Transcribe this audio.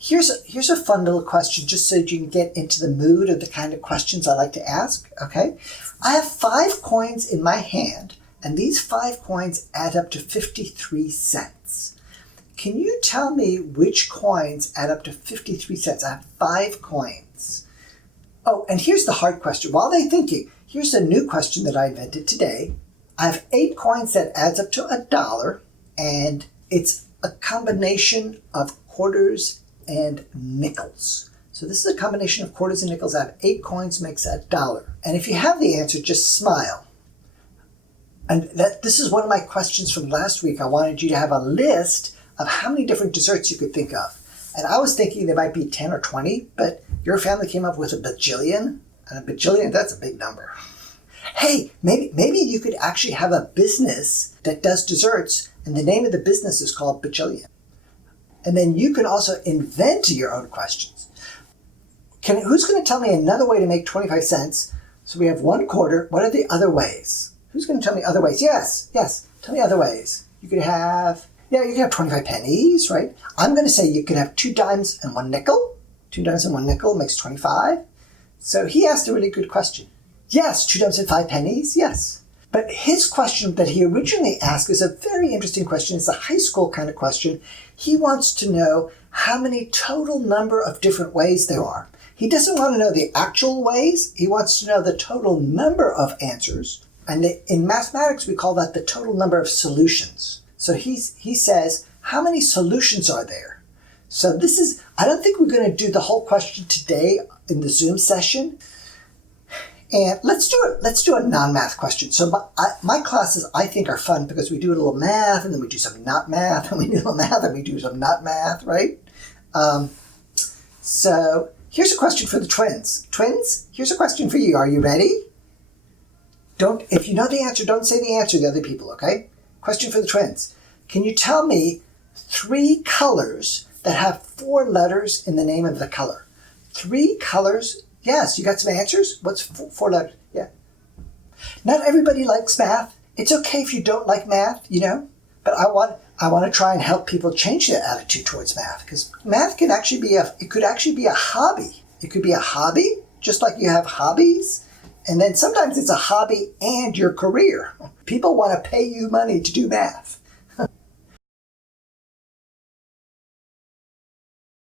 Here's a fun little question just so you can get into the mood of the kind of questions I like to ask, okay? I have 5 coins in my hand, and these 5 coins add up to 53 cents. Can you tell me which coins add up to 53 cents? I have 5 coins. Oh, and here's the hard question. While they're thinking, here's a new question that I invented today. I have 8 coins that adds up to $1, and it's a combination of quarters and nickels. So this is a combination of quarters and nickels. I have 8 coins makes $1. And if you have the answer, just smile. And this is one of my questions from last week. I wanted you to have a list of how many different desserts you could think of. And I was thinking there might be 10 or 20, but your family came up with a bajillion. And a bajillion, that's a big number. Hey, maybe you could actually have a business that does desserts, and the name of the business is called Bajillion. And then you can also invent your own questions. Who's going to tell me another way to make 25 cents? So we have 1 quarter. What are the other ways? Who's going to tell me other ways? Yes. Tell me other ways. You could have 25 pennies, right? I'm going to say you could have 2 dimes and 1 nickel. 2 dimes and 1 nickel makes 25. So he asked a really good question. Yes, 2 dimes and 5 pennies, yes. But his question that he originally asked is a very interesting question. It's a high school kind of question. He wants to know how many total number of different ways there are. He doesn't want to know the actual ways. He wants to know the total number of answers. And in mathematics, we call that the total number of solutions. So he says, how many solutions are there? So I don't think we're going to do the whole question today in the Zoom session. And let's do a non-math question. So my classes, I think, are fun because we do a little math, and then we do some not math, and we do a little math, and we do some not math, right? So here's a question for the twins. Twins, here's a question for you. Are you ready? If you know the answer, don't say the answer to the other people, okay? Question for the twins. Can you tell me 3 colors that have 4 letters in the name of the color? 3 colors. Yes, you got some answers? What's 4 letters? Yeah. Not everybody likes math. It's okay if you don't like math, But I want to try and help people change their attitude towards math, because math could actually be a hobby. It could be a hobby, just like you have hobbies. And then sometimes it's a hobby and your career. People want to pay you money to do math.